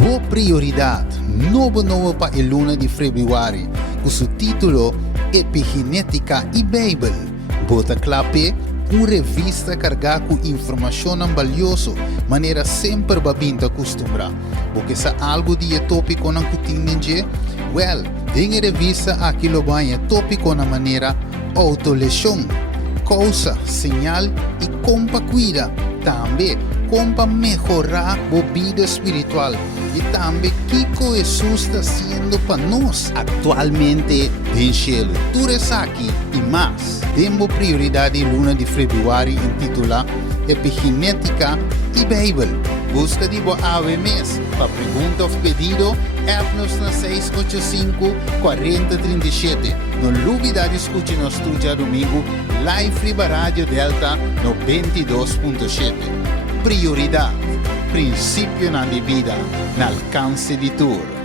Boa prioridade, novo para a luna de februário, com o título Epigenética e Bíblia. Bota clape, uma revista carregada com informação valiosa, maneira sempre babinta acostumbrar. Porque se algo de tópico não cutinge, well, tem revista aquilo banha tópico na maneira autolesión, causa, señal e como cuida. Também como melhorar a vida espiritual e também que Jesus está sendo para nós atualmente em cielo. Tudo isso aqui e mais. Temos prioridade luna de februário intitulada Epigenética e Bíblia. Busca de boa AVMS. Para pergunta ou pedido, app-nos na 685-4037. Não duvida de escutar nosso estúdio domingo, live Riba Rádio Delta no 22.7. Prioridade, princípio na vida, no alcance de tudo.